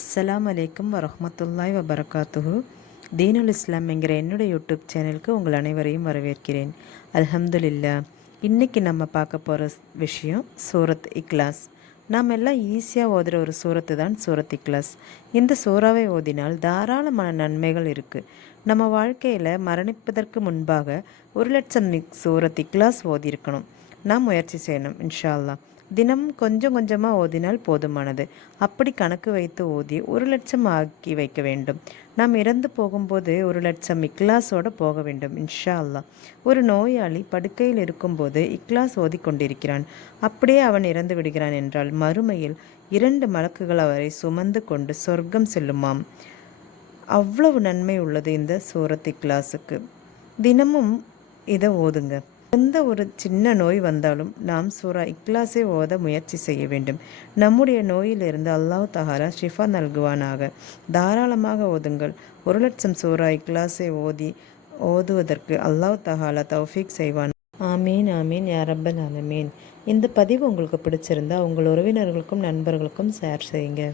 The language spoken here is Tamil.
அஸ்லாம் அலைக்கும் வரமத்துல்லாய் வபரகாத்துஹு. தீனுல் இஸ்லாம் என்கிற என்னுடைய யூடியூப் சேனலுக்கு உங்கள் அனைவரையும் வரவேற்கிறேன். அலமதுல்லா இன்னைக்கு நம்ம பார்க்க போகிற விஷயம் சூரத் இக்லாஸ். நாம் எல்லாம் ஈஸியாக ஓதுகிற ஒரு சூரத்து தான் சூரத் இக்லாஸ். இந்த சூறாவை ஓதினால் தாராளமான நன்மைகள் இருக்குது நம்ம வாழ்க்கையில் மரணிப்பதற்கு முன்பாக ஒரு லட்சம் சூரத் இக்லாஸ் ஓதியிருக்கணும். நாம் முயற்சி செய்யணும் இன்ஷா தினம் கொஞ்சம் கொஞ்சமாக ஓதினால் போதுமானது. அப்படி கணக்கு வைத்து ஓதி ஒரு லட்சம் ஆக்கி வைக்க வேண்டும். நாம் இறந்து போகும்போது ஒரு லட்சம் இக்லாஸோடு போக வேண்டும் இன்ஷா அல்லா ஒரு நோயாளி படுக்கையில் இருக்கும்போது இக்லாஸ் ஓதி கொண்டிருக்கிறான் அப்படியே அவன் இறந்து விடுகிறான் என்றால் மறுமையில் இரண்டு மலக்குகள் அவரை சுமந்து கொண்டு சொர்க்கம் செல்லுமாம். அவ்வளவு நன்மை உள்ளது இந்த சூரத் இக்லாஸுக்கு. தினமும் இதை ஓதுங்க. எந்த ஒரு சின்ன நோய் வந்தாலும் நாம் சூரா இக்லாஸை ஓத முயற்சி செய்ய வேண்டும். நம்முடைய நோயிலிருந்து அல்லாஹ் தஹாலா ஷிஃபா நல்குவானாக. தாராளமாக ஓதுங்கள். ஒரு லட்சம் சூரா இக்லாஸை ஓதி ஓதுவதற்கு அல்லாஹ் தஹாலா தௌஃபீக் செய்வான். ஆமீன் ஆமீன். யாரப்பன் ஆலமீன். இந்த பதிவு உங்களுக்கு பிடிச்சிருந்தா உங்கள் உறவினர்களுக்கும் நண்பர்களுக்கும் ஷேர் செய்யுங்க.